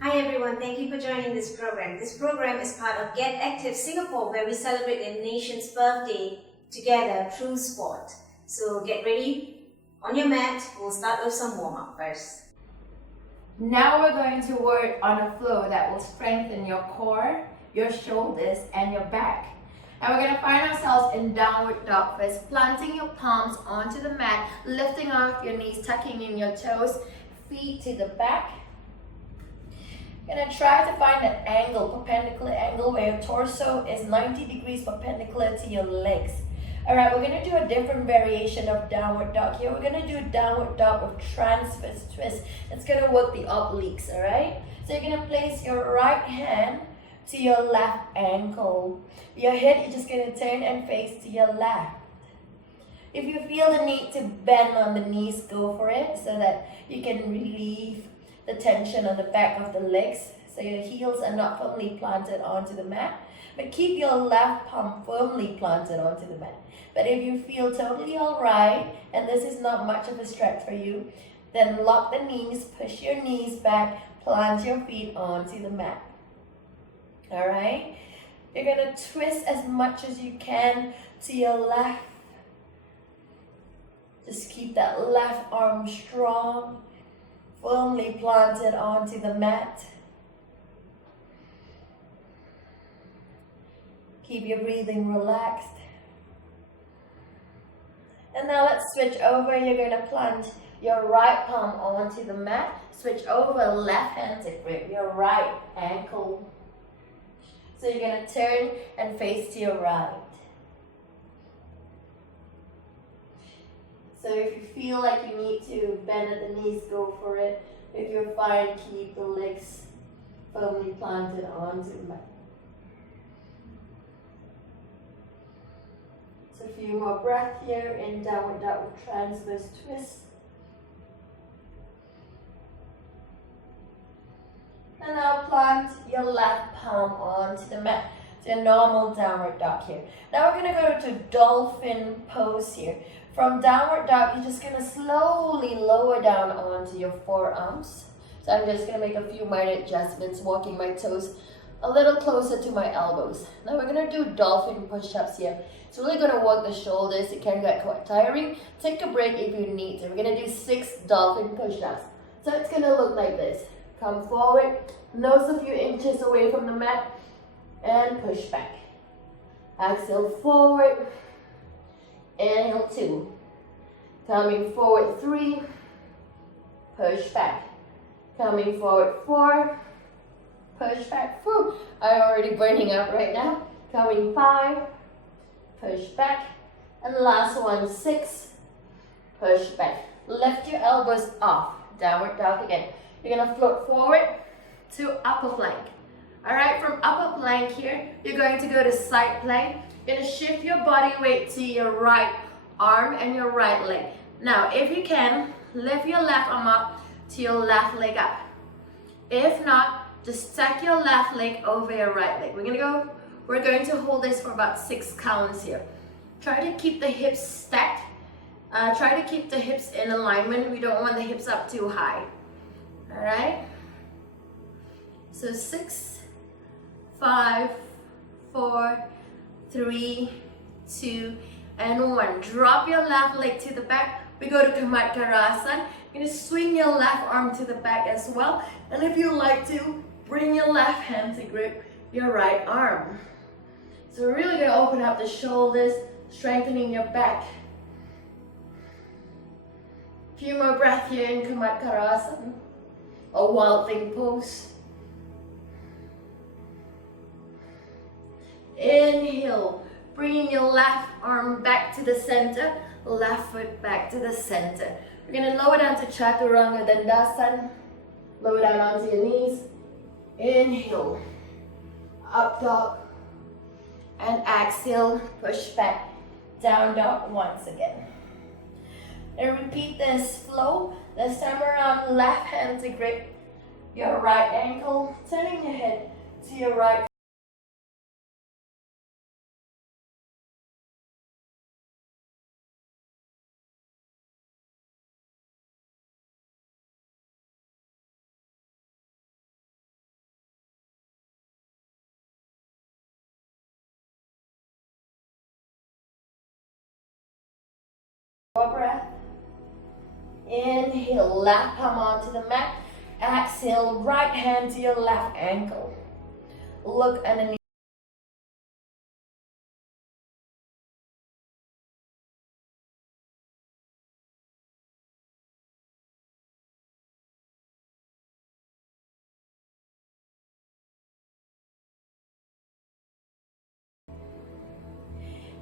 Hi everyone, thank you for joining this program. This program is part of Get Active Singapore, where we celebrate the nation's birthday together through sport. So get ready on your mat. We'll start with some warm-up first. Now we're going to work on a flow that will strengthen your core, your shoulders, and your back. And we're going to find ourselves in downward dog first, planting your palms onto the mat, lifting off your knees, tucking in your toes, feet to the back. You're going to try to find that angle, perpendicular angle, where your torso is 90 degrees perpendicular to your legs. Alright, we're going to do a different variation of downward dog here. We're going to do downward dog with transverse twist. It's going to work the obliques, alright? So you're going to place your right hand to your left ankle. Your head, you're just going to turn and face to your left. If you feel the need to bend on the knees, go for it so that you can relieve the tension on the back of the legs, so your heels are not firmly planted onto the mat, but keep your left palm firmly planted onto the mat. But if you feel totally alright and this is not much of a stretch for you, then lock the knees, push your knees back, plant your feet onto the mat. Alright? You're going to twist as much as you can to your left. Just keep that left arm strong, firmly planted onto the mat. Keep your breathing relaxed. And now let's switch over. You're going to plant your right palm onto the mat. Switch over, left hand to grip your right ankle. So you're going to turn and face to your right. So if you feel like you need to bend at the knees, go for it. If you're fine, keep the legs firmly planted onto the mat. So a few more breaths here in downward dog with transverse twist. And now plant your left palm onto the mat. So a normal downward dog here. Now we're going to go to dolphin pose here. From downward dog, you're just going to slowly lower down onto your forearms. So I'm just going to make a few minor adjustments, walking my toes a little closer to my elbows. Now we're going to do dolphin push-ups here. It's really going to work the shoulders. It can get quite tiring. Take a break if you need to. We're going to do 6 dolphin push-ups. So it's going to look like this. Come forward, nose a few inches away from the mat, and push back. Exhale forward. Inhale 2. Coming forward 3. Push back. Coming forward 4. Push back. Whew, I'm already burning up right now. Coming 5. Push back. And last one, 6. Push back. Lift your elbows off. Downward dog again. You're going to float forward to upper plank. Alright, from upper plank here, you're going to go to side plank. You're going to shift your body weight to your right arm and your right leg. Now, if you can, lift your left arm up to your left leg up. If not, just stack your left leg over your right leg. We're going to hold this for about 6 counts here. Try to keep the hips stacked. Try to keep the hips in alignment. We don't want the hips up too high. Alright? So 6, 5, 4, 3, 2, and 1. Drop your left leg to the back. We go to Karasana. You're going to swing your left arm to the back as well. And if you like to, bring your left hand to grip your right arm. So we're really going to open up the shoulders, strengthening your back. A few more breaths here in Karasana, a wild thing pose. Inhale, bringing your left arm back to the center, left foot back to the center. We're going to lower down to Chaturanga Dandasana. Lower down onto your knees. Inhale, up dog, and exhale, push back, down dog once again. And repeat this flow. This time around, left hand to grip your right ankle, turning your head to your right More breath. Inhale, left palm onto the mat. Exhale, right hand to your left ankle. Look underneath.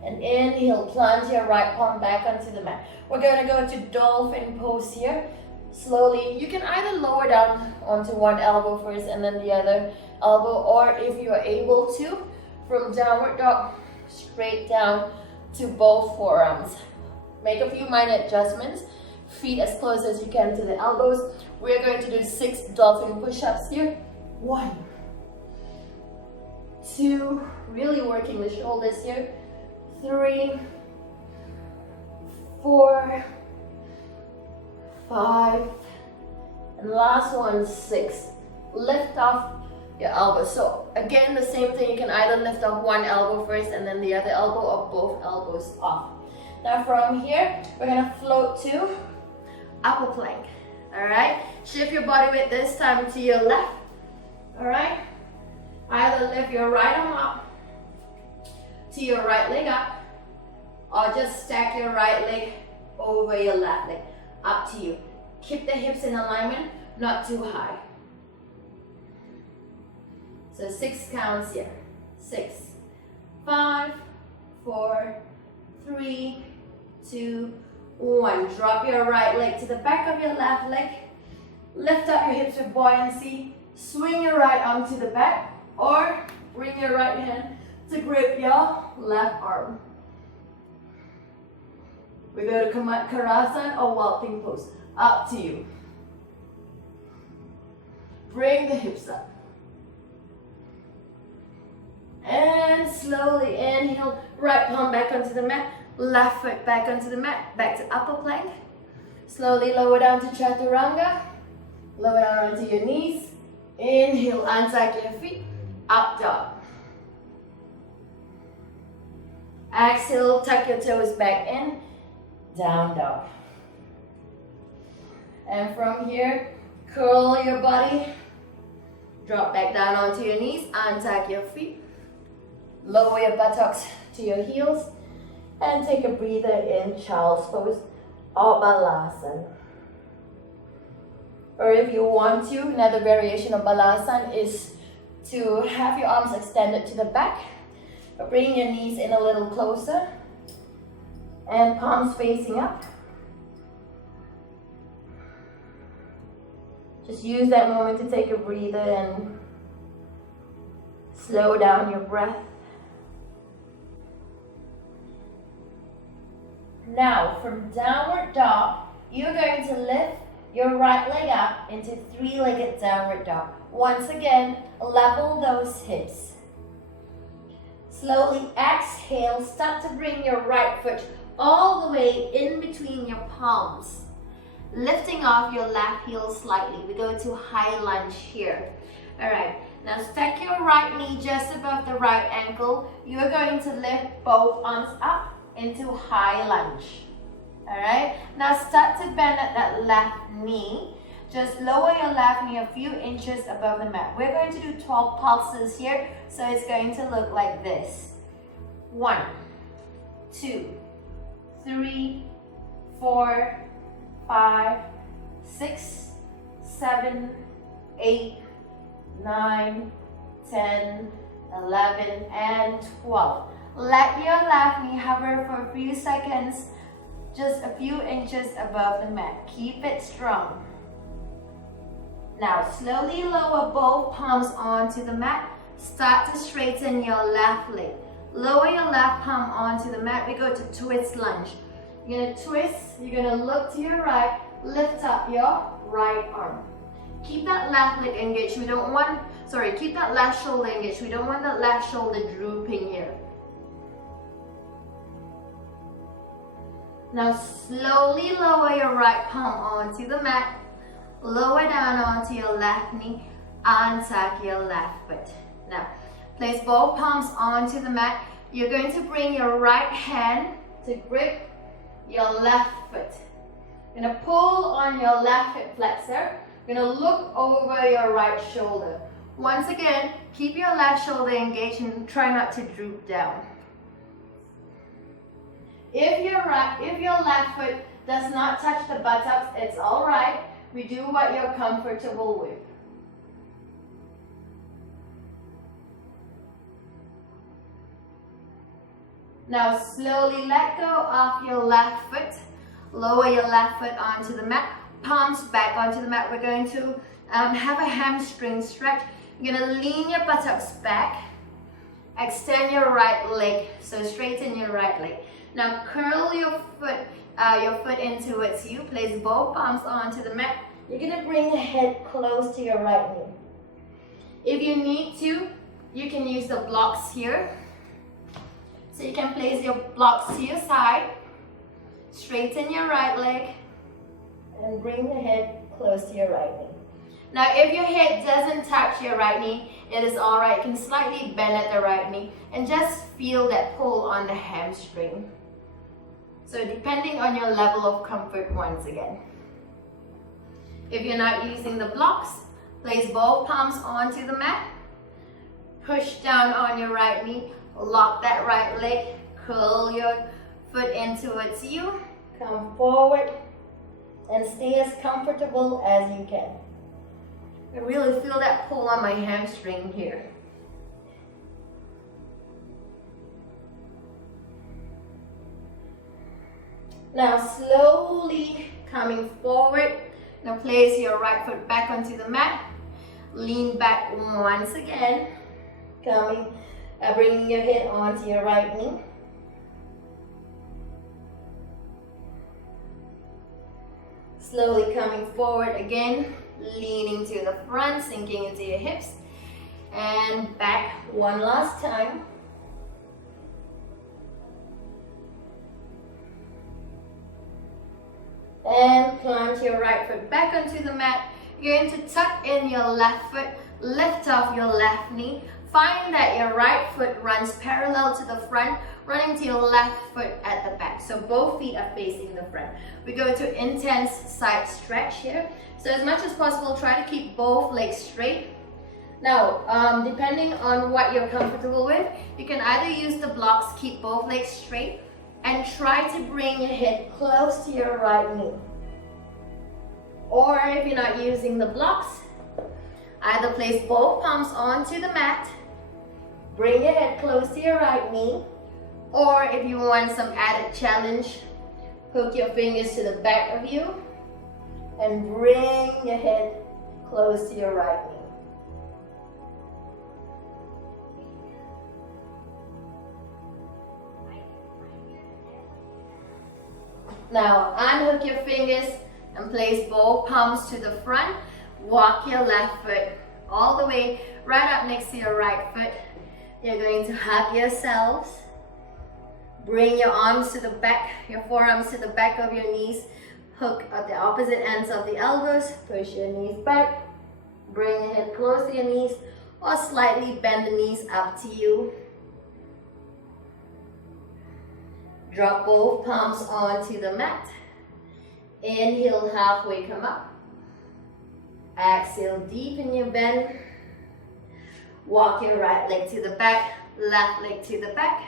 And inhale, plant your right palm back onto the mat. We're going to go to dolphin pose here. Slowly, you can either lower down onto one elbow first and then the other elbow, or if you're able to, from downward dog, straight down to both forearms. Make a few minor adjustments. Feet as close as you can to the elbows. We're going to do 6 dolphin push-ups here. 1, 2, really working the shoulders here. 3, 4, 5, and last one, 6. Lift off your elbows. So again, the same thing. You can either lift off one elbow first and then the other elbow, or both elbows off. Now from here, we're gonna float to upper plank. All right. Shift your body weight this time to your left. All right. Either lift your right arm up to your right leg up, or just stack your right leg over your left leg. Up to you. Keep the hips in alignment, not too high. So 6 counts here. 6, 5, 4, 3, 2, 1. Drop your right leg to the back of your left leg. Lift up your hips with buoyancy. Swing your right arm to the back, or bring your right hand to grip your left arm. We go to Karasana or walking pose. Up to you. Bring the hips up. And slowly inhale, right palm back onto the mat, left foot back onto the mat, back to upper plank. Slowly lower down to Chaturanga. Lower down onto your knees. Inhale, untuck your feet, up dog. Exhale, tuck your toes back in, down dog. And from here, curl your body, drop back down onto your knees, untuck your feet, lower your buttocks to your heels, and take a breather in child's pose or balasana. Or if you want to, another variation of balasana is to have your arms extended to the back, bring your knees in a little closer, and palms facing up. Just use that moment to take a breather and slow down your breath. Now, from downward dog, you're going to lift your right leg up into 3-legged downward dog. Once again, level those hips. Slowly exhale, start to bring your right foot all the way in between your palms. Lifting off your left heel slightly. We go to high lunge here. All right, now stack your right knee just above the right ankle. You are going to lift both arms up into high lunge. All right, now start to bend at that left knee. Just lower your left knee a few inches above the mat. We're going to do 12 pulses here, so it's going to look like this. 1, 2, 3, 4, 5, 6, 7, 8, 9, 10, 11, and 12. Let your left knee hover for a few seconds, just a few inches above the mat. Keep it strong. Now slowly lower both palms onto the mat. Start to straighten your left leg. Lower your left palm onto the mat. We go to twist lunge. You're going to twist, you're going to look to your right, lift up your right arm. Keep that left leg engaged. Keep that left shoulder engaged. We don't want that left shoulder drooping here. Now slowly lower your right palm onto the mat. Lower down onto your left knee, untuck your left foot. Now, place both palms onto the mat. You're going to bring your right hand to grip your left foot. You're gonna pull on your left hip flexor. You're gonna look over your right shoulder. Once again, keep your left shoulder engaged and try not to droop down. If your left foot does not touch the buttocks, it's all right. We do what you're comfortable with. Now slowly let go of your left foot. Lower your left foot onto the mat. Palms back onto the mat. We're going to have a hamstring stretch. You're going to lean your buttocks back. Extend your right leg. So straighten your right leg. Now curl your foot in towards you. Place both palms onto the mat. You're going to bring your head close to your right knee. If you need to, you can use the blocks here. So you can place your blocks to your side. Straighten your right leg. And bring your head close to your right knee. Now if your head doesn't touch your right knee, it is alright. You can slightly bend at the right knee and just feel that pull on the hamstring. So depending on your level of comfort once again. If you're not using the blocks, place both palms onto the mat. Push down on your right knee. Lock that right leg. Curl your foot in towards you. Come forward and stay as comfortable as you can. I really feel that pull on my hamstring here. Now slowly coming forward. Now place your right foot back onto the mat. Lean back once again. Bringing your head onto your right knee. Slowly coming forward again, leaning to the front, sinking into your hips, and back one last time. And plant your right foot back onto the mat. You're going to tuck in your left foot, lift off your left knee. Find that your right foot runs parallel to the front, running to your left foot at the back. So both feet are facing the front. We go to intense side stretch here. So as much as possible, try to keep both legs straight. Now, depending on what you're comfortable with, you can either use the blocks, keep both legs straight, and try to bring your head close to your right knee. Or if you're not using the blocks, either place both palms onto the mat, bring your head close to your right knee, or if you want some added challenge, hook your fingers to the back of you and bring your head close to your right knee. Now unhook your fingers and place both palms to the front. Walk your left foot all the way right up next to your right foot. You're going to hug yourselves. Bring your arms to the back, your forearms to the back of your knees. Hook at the opposite ends of the elbows. Push your knees back. Bring your head close to your knees or slightly bend the knees up to you. Drop both palms onto the mat. Inhale, halfway come up. Exhale, deepen your bend. Walk your right leg to the back, left leg to the back.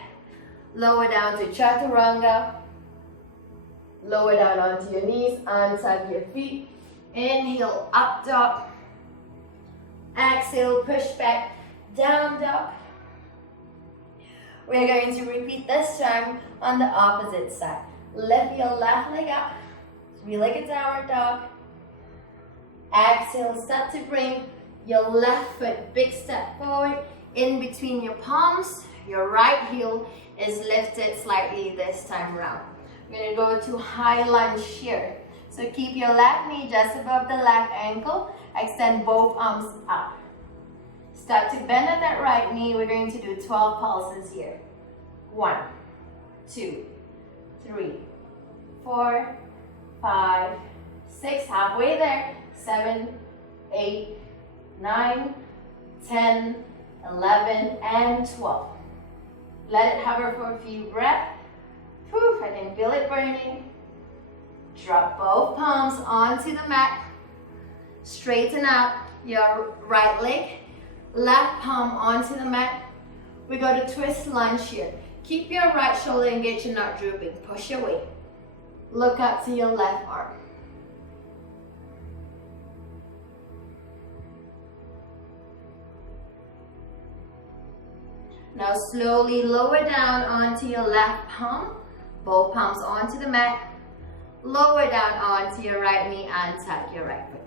Lower down to chaturanga. Lower down onto your knees, untug your feet. Inhale, up dog. Exhale, push back, down dog. We're going to repeat this time on the opposite side. Lift your left leg up, three-legged downward dog. Exhale, start to bring your left foot big step forward in between your palms. Your right heel is lifted slightly this time around. We're going to go to high lunge here. So keep your left knee just above the left ankle. Extend both arms up. Start to bend at that right knee. We're going to do 12 pulses here. 1, 2, 3, 4, 5, 6, halfway there. 7, 8, 9, 10, 11, and 12. Let it hover for a few breaths. Whew, I can feel it burning. Drop both palms onto the mat. Straighten out your right leg. Left palm onto the mat. We go to twist lunge here. Keep your right shoulder engaged and not drooping. Push your weight. Look up to your left arm. Now slowly lower down onto your left palm. Both palms onto the mat. Lower down onto your right knee and tap your right foot.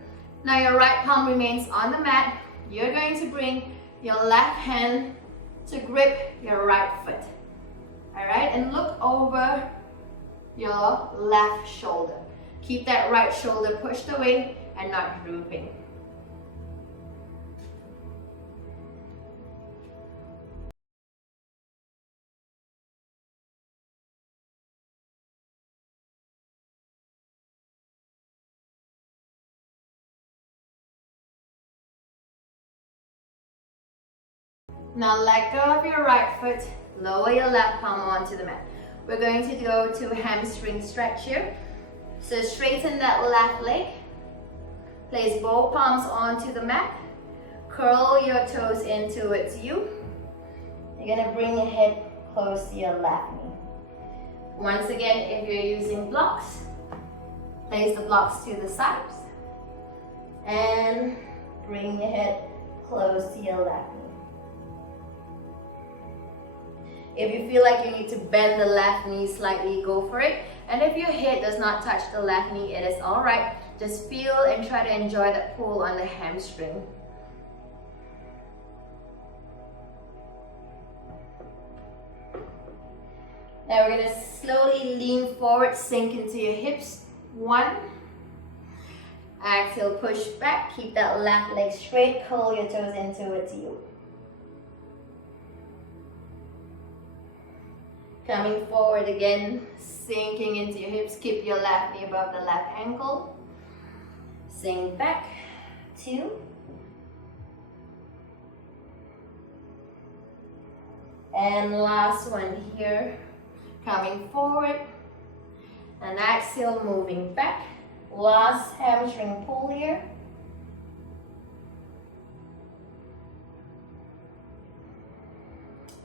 Now your right palm remains on the mat. You're going to bring your left hand to grip your right foot. Alright, and look over your left shoulder. Keep that right shoulder pushed away and not drooping. Now let go of your right foot, lower your left palm onto the mat. We're going to go to hamstring stretch here. So straighten that left leg. Place both palms onto the mat. Curl your toes in towards you. You're going to bring your head close to your left knee. Once again, if you're using blocks, place the blocks to the sides. And bring your head close to your left knee. If you feel like you need to bend the left knee slightly, go for it. And if your head does not touch the left knee, it is alright. Just feel and try to enjoy that pull on the hamstring. Now we're going to slowly lean forward, sink into your hips. 1. Exhale, push back. Keep that left leg straight. Curl your toes in towards you. Coming forward again, sinking into your hips. Keep your left knee above the left ankle. Sink back. 2. And last one here. Coming forward. And exhale, moving back. Last hamstring pull here.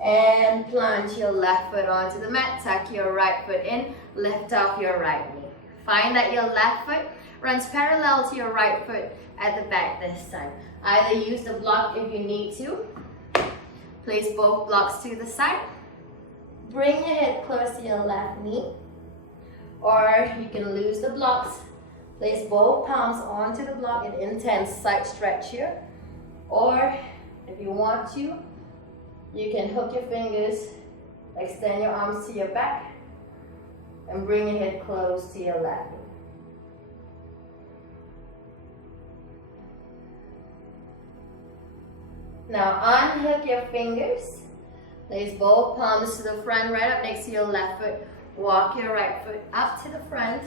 And plant your left foot onto the mat. Tuck your right foot in. Lift up your right knee. Find that your left foot runs parallel to your right foot at the back this time. Either use the block if you need to. Place both blocks to the side. Bring your head close to your left knee. Or you can lose the blocks. Place both palms onto the block, an intense side stretch here. Or if you want to, you can hook your fingers, extend your arms to your back, and bring your head close to your left knee. Now unhook your fingers. Place both palms to the front, right up next to your left foot. Walk your right foot up to the front.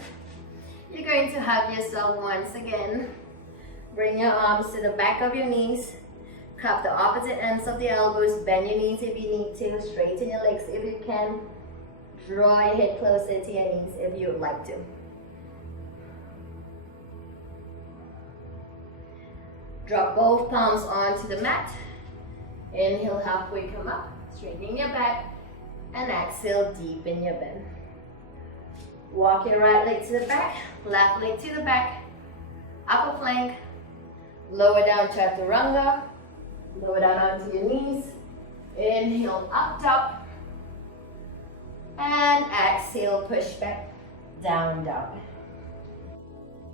You're going to hug yourself once again. Bring your arms to the back of your knees. Cup the opposite ends of the elbows. Bend your knees if you need to. Straighten your legs if you can. Draw your head closer to your knees if you would like to. Drop both palms onto the mat. Inhale, halfway come up. Straightening your back. And exhale, deepen your bend. Walk your right leg to the back, left leg to the back, upper plank, lower down chaturanga, lower down onto your knees, inhale, up dog, and exhale, push back, down dog.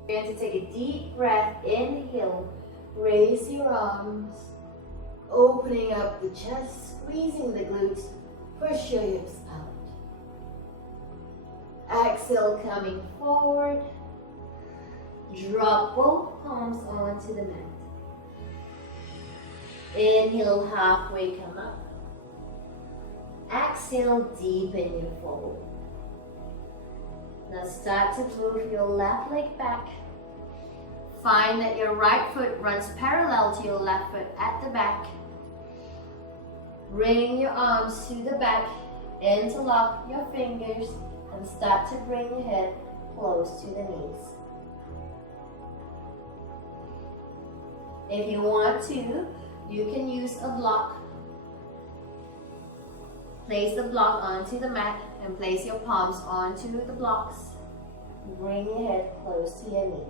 You're going to take a deep breath, inhale, raise your arms, opening up the chest, squeezing the glutes, push your hips out. Exhale, coming forward. Drop both palms onto the mat. Inhale, halfway come up. Exhale, deepen your fold. Now start to move your left leg back. Find that your right foot runs parallel to your left foot at the back. Bring your arms to the back. Interlock your fingers and start to bring your head close to the knees. If you want to, you can use a block. Place the block onto the mat and place your palms onto the blocks. Bring your head close to your knee.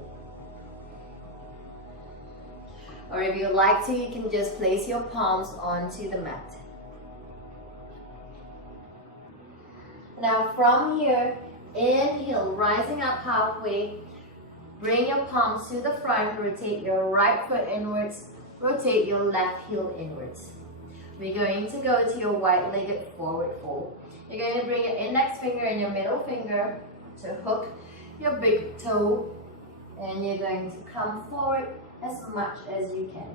Or if you'd like to, you can just place your palms onto the mat. Now from here, inhale, rising up halfway. Bring your palms to the front, rotate your right foot inwards, rotate your left heel inwards. We're going to go to your wide-legged forward fold. You're going to bring your index finger and your middle finger to hook your big toe, and you're going to come forward as much as you can.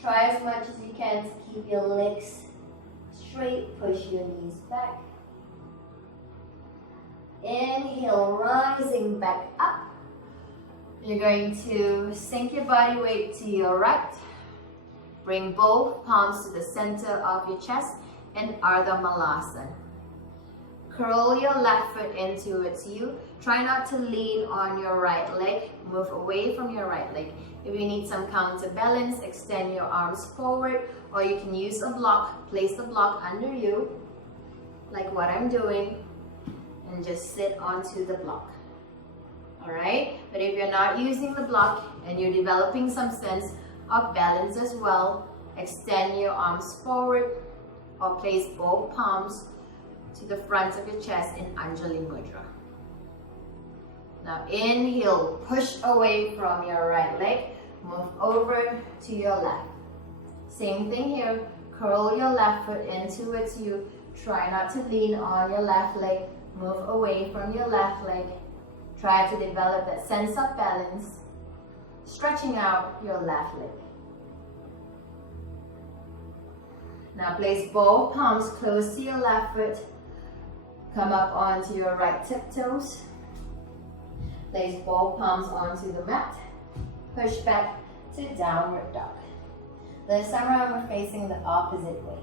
Try as much as you can to keep your legs straight, push your knees back. Inhale, rising back up. You're going to sink your body weight to your right. Bring both palms to the center of your chest in Ardha Malasana. Curl your left foot in towards you. Try not to lean on your right leg. Move away from your right leg. If you need some counterbalance, extend your arms forward, or you can use a block. Place the block under you, like what I'm doing, and just sit onto the block. Alright? But if you're not using the block and you're developing some sense of balance as well, extend your arms forward or place both palms to the front of your chest in Anjali Mudra. Now inhale, push away from your right leg, move over to your left. Same thing here, curl your left foot in towards you, try not to lean on your left leg, move away from your left leg. Try to develop that sense of balance, stretching out your left leg. Now place both palms close to your left foot. Come up onto your right tiptoes. Place both palms onto the mat. Push back to downward dog. This time around we're facing the opposite way.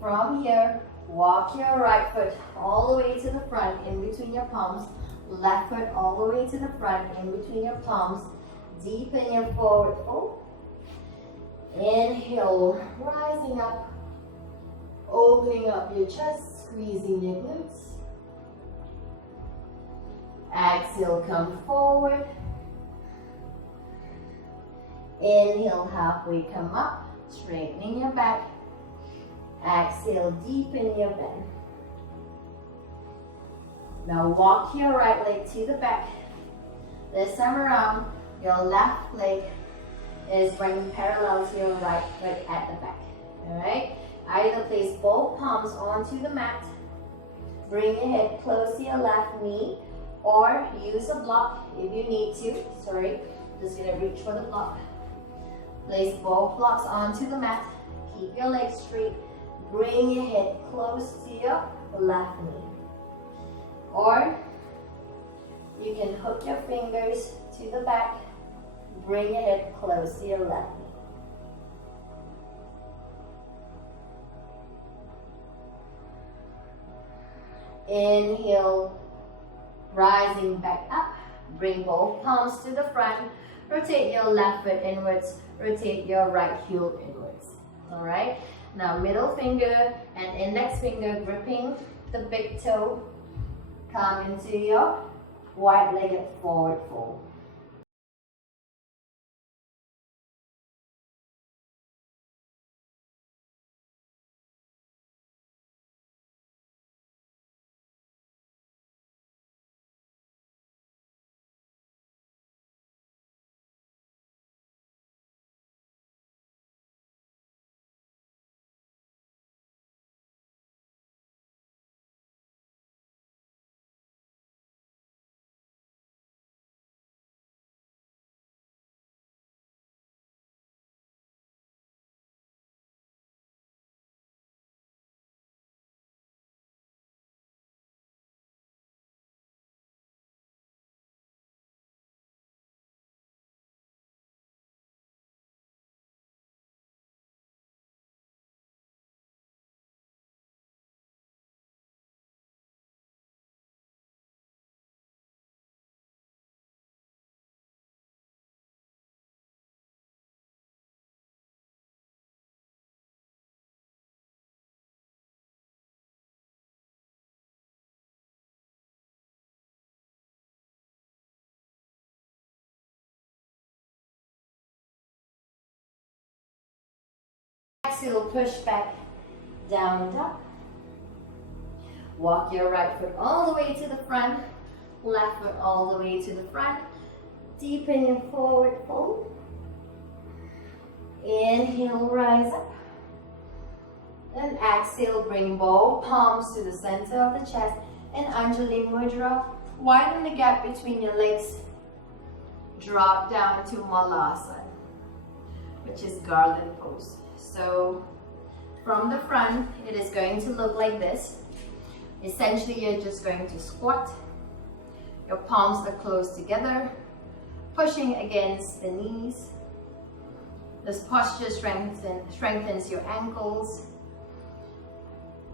From here, walk your right foot all the way to the front in between your palms. Left foot all the way to the front in between your palms. Deepen your forward fold. Inhale, rising up, opening up your chest, squeezing your glutes. Exhale, come forward. Inhale, halfway come up, straightening your back. Exhale, deepen your bend. Now walk your right leg to the back. This time around, your left leg is running parallel to your right foot at the back. Alright? Either place both palms onto the mat, bring your head close to your left knee, or use a block if you need to. Sorry, just gonna reach for the block. Place both blocks onto the mat, keep your legs straight, bring your head close to your left knee. Or you can hook your fingers to the back, bring your head close to your left knee. Inhale, rising back up. Bring both palms to the front. Rotate your left foot inwards. Rotate your right heel inwards. Alright? Now middle finger and index finger gripping the big toe. Come into your wide-legged forward fold. Exhale, push back, down dog. Walk your right foot all the way to the front, left foot all the way to the front. Deepen your forward fold. Inhale, rise up. And exhale, bring both palms to the center of the chest. And Anjali Mudra, widen the gap between your legs. Drop down to Malasana, which is garland pose. So from the front, it is going to look like this. Essentially, you're just going to squat. Your palms are close together, pushing against the knees. This posture strengthens your ankles,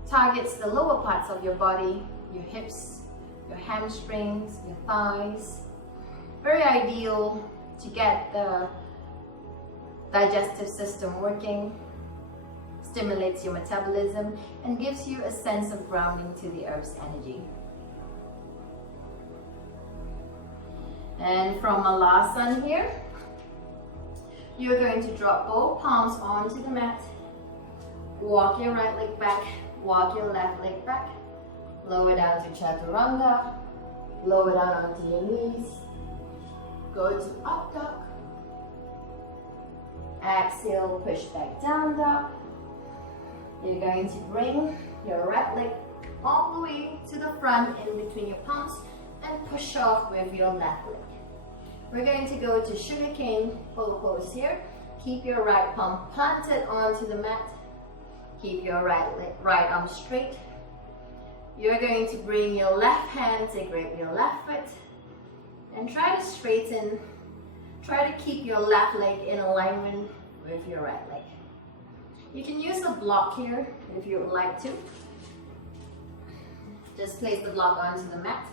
targets the lower parts of your body, your hips, your hamstrings, your thighs. Very ideal to get the digestive system working, stimulates your metabolism, and gives you a sense of grounding to the earth's energy. And from Malasana here, you're going to drop both palms onto the mat. Walk your right leg back, walk your left leg back. Lower down to Chaturanga, lower down onto your knees. Go to up dog. Exhale, push back down dog. You're going to bring your right leg all the way to the front in between your palms and push off with your left leg. We're going to go to sugarcane pose here. Keep your right palm planted onto the mat. Keep your right arm straight. You're going to bring your left hand to grab your left foot and try to straighten. Try to keep your left leg in alignment with your right leg. You can use a block here if you would like to. Just place the block onto the mat.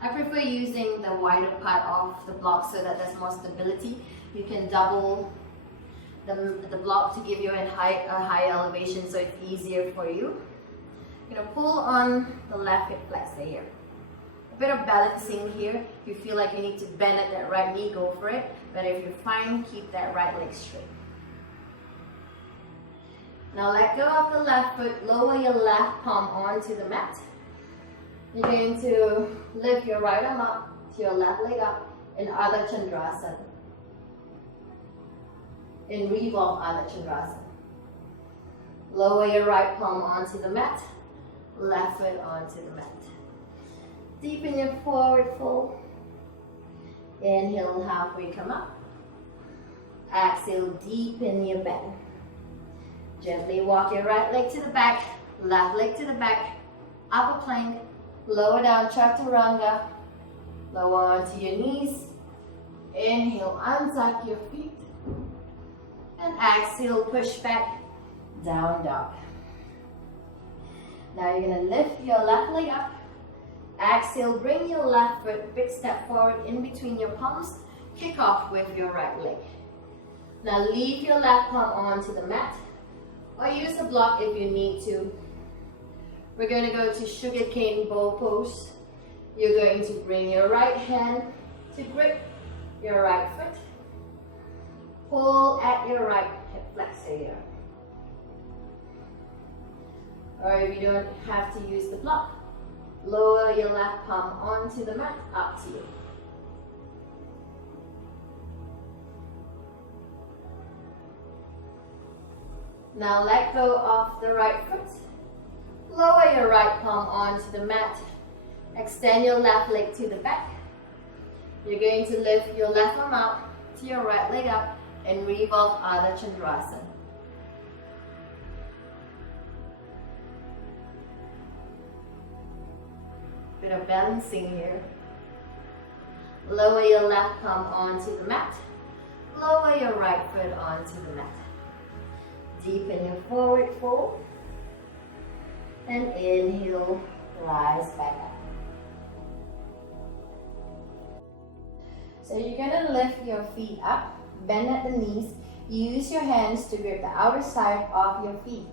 I prefer using the wider part of the block so that there's more stability. You can double the block to give you a high elevation so it's easier for you. You're going to pull on the left hip flexor here. A bit of balancing here. If you feel like you need to bend at that right knee, go for it. But if you're fine, keep that right leg straight. Now let go of the left foot, lower your left palm onto the mat. You're going to lift your right arm up to your left leg up in Ardha Chandrasana. In revolve Ardha Chandrasana. Lower your right palm onto the mat, left foot onto the mat. Deepen your forward fold. Inhale, halfway come up. Exhale, deepen your bend. Gently walk your right leg to the back, left leg to the back, upper plank, lower down Chaturanga, lower onto your knees. Inhale, untuck your feet. And exhale, push back, down dog. Now you're going to lift your left leg up. Exhale, bring your left foot, big step forward in between your palms. Kick off with your right leg. Now leave your left palm onto the mat, or use a block if you need to. We're going to go to sugarcane bow pose. You're going to bring your right hand to grip your right foot. Pull at your right hip flexor here. Or if you don't have to use the block, lower your left palm onto the mat, up to you. Now let go of the right foot. Lower your right palm onto the mat. Extend your left leg to the back. You're going to lift your left arm out to your right leg up and revolve Ardha Chandrasana. Bit of balancing here. Lower your left palm onto the mat. Lower your right foot onto the mat. Deepen your forward fold. And inhale, rise back up. So you're going to lift your feet up, bend at the knees. Use your hands to grip the outer side of your feet.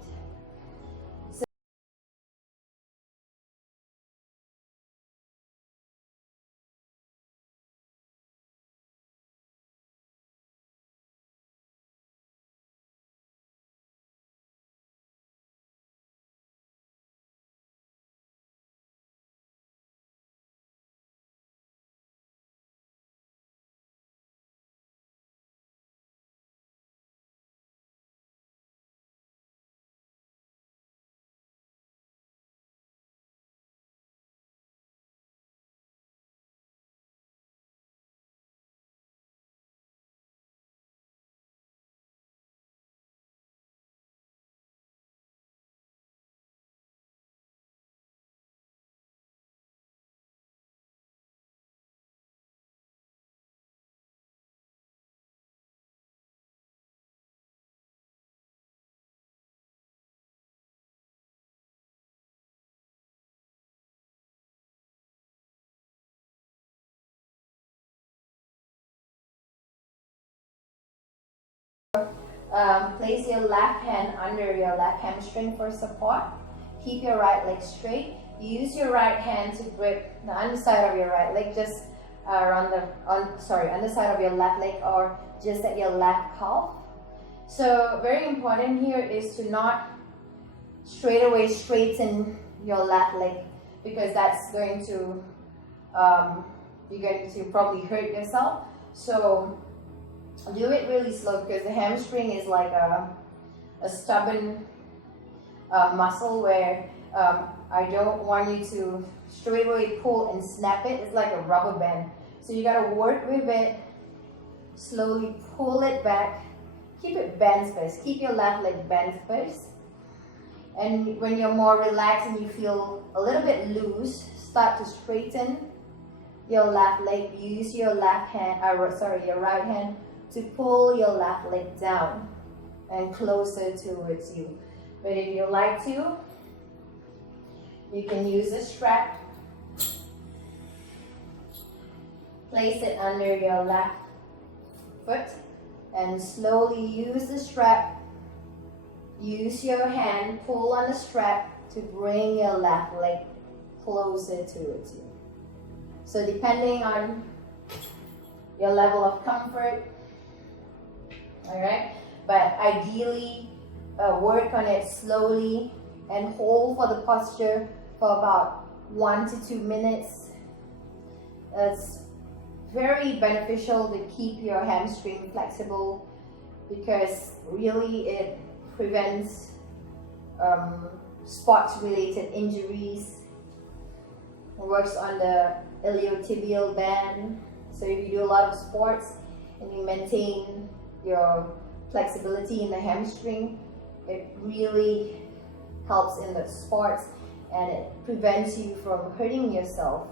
Place your left hand under your left hamstring for support. Keep your right leg straight. Use your right hand to grip the underside of your right leg, just underside of your left leg, or just at your left calf. So very important here is to not straight away straighten your left leg, because that's going to you're going to probably hurt yourself. So do it really slow, because the hamstring is like a stubborn muscle where I don't want you to straight away pull and snap it. It's like a rubber band. So you gotta work with it, slowly pull it back. Keep it bent first. Keep your left leg bent first. And when you're more relaxed and you feel a little bit loose, start to straighten your left leg. Use your right hand to pull your left leg down and closer towards you. But if you like to, you can use a strap. Place it under your left foot and slowly use the strap. Use your hand, pull on the strap to bring your left leg closer towards you. So depending on your level of comfort, alright, but ideally work on it slowly and hold for the posture for about 1 to 2 minutes. It's very beneficial to keep your hamstring flexible, because really it prevents sports related injuries. It works on the iliotibial band. So if you do a lot of sports and you maintain your flexibility in the hamstring, it really helps in the sports and it prevents you from hurting yourself.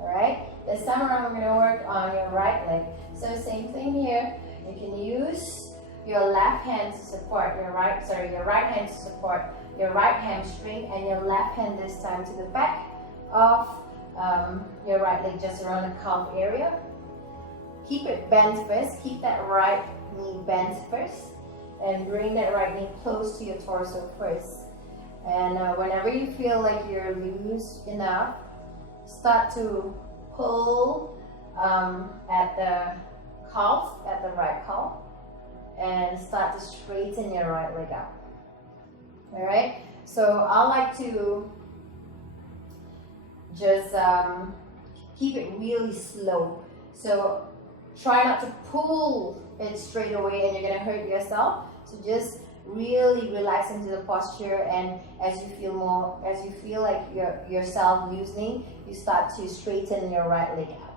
Alright, this time around we're going to work on your right leg. So same thing here. You can use your left hand to support your right hand to support your right hamstring, and your left hand this time to the back of your right leg, just around the calf area. Keep it bent first. Keep that right knee bent first, and bring that right knee close to your torso first. And whenever you feel like you're loose enough, start to pull at the calf, at the right calf, and start to straighten your right leg out. Alright, so I like to just keep it really slow. So try not to pull it straight away and you're going to hurt yourself. So just really relax into the posture, and as you feel like yourself loosening, you start to straighten your right leg out.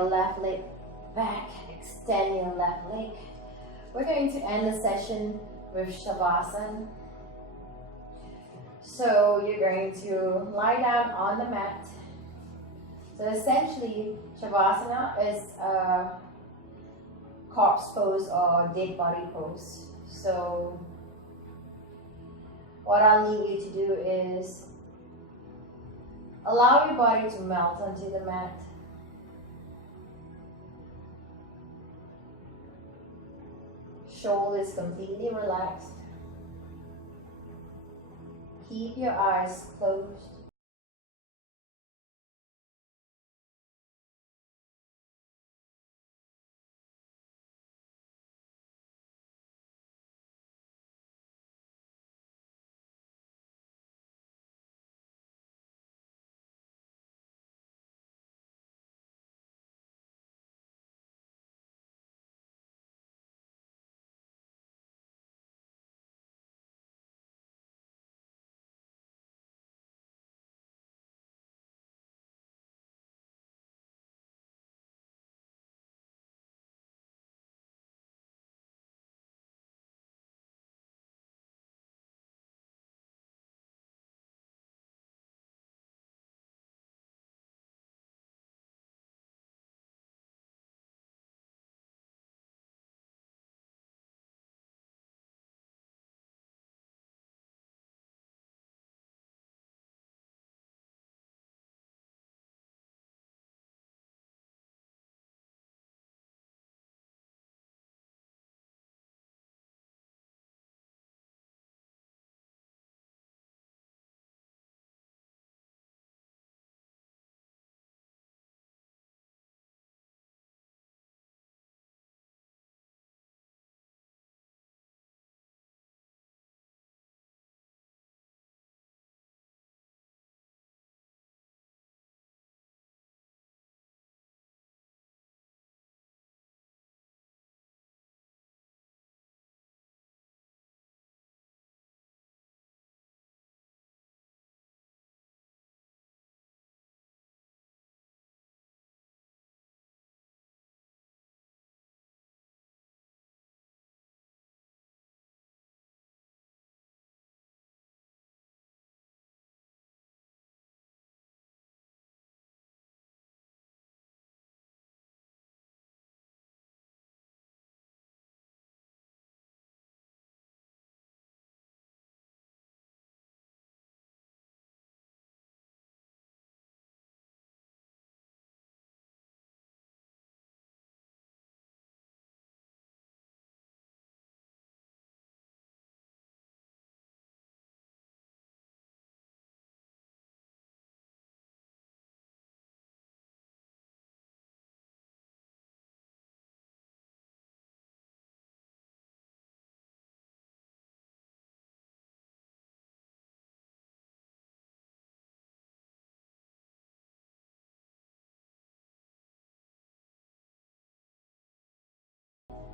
Left leg back, extend your left leg. We're going to end the session with Shavasana. So you're going to lie down on the mat. So essentially, Shavasana is a corpse pose or dead body pose. So what I'll need you to do is allow your body to melt onto the mat. Shoulders completely relaxed. Keep your eyes closed.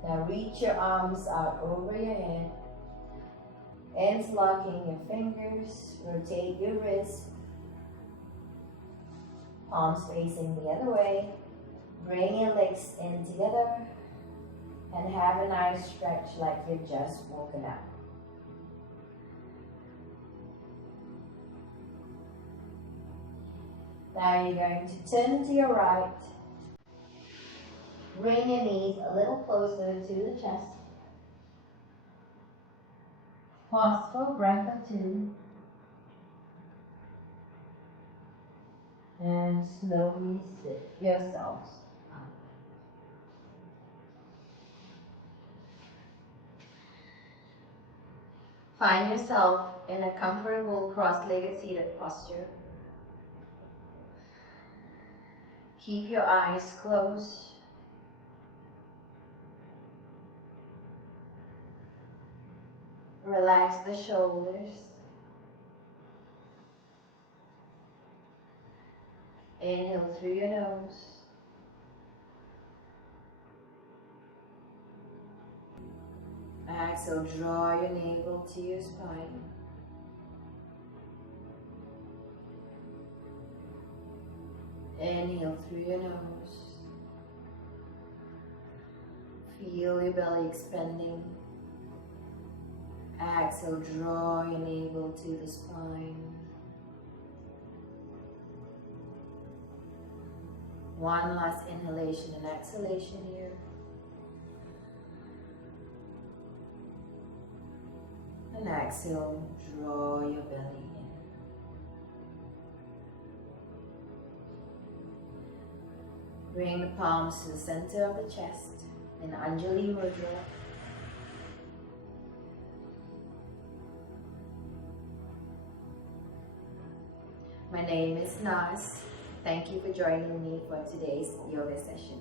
Now reach your arms out over your head. Interlocking your fingers. Rotate your wrists. Palms facing the other way. Bring your legs in together. And have a nice stretch like you've just woken up. Now you're going to turn to your right. Bring your knees a little closer to the chest. Pause for a breath or two. And slowly sit yourselves up. Find yourself in a comfortable cross-legged seated posture. Keep your eyes closed. Relax the shoulders. Inhale through your nose. Exhale, draw your navel to your spine. Inhale through your nose. Feel your belly expanding. Exhale, draw your navel to the spine. One last inhalation and exhalation here. And exhale, draw your belly in. Bring the palms to the center of the chest in Anjali Mudra. My name is Nas. Thank you for joining me for today's yoga session.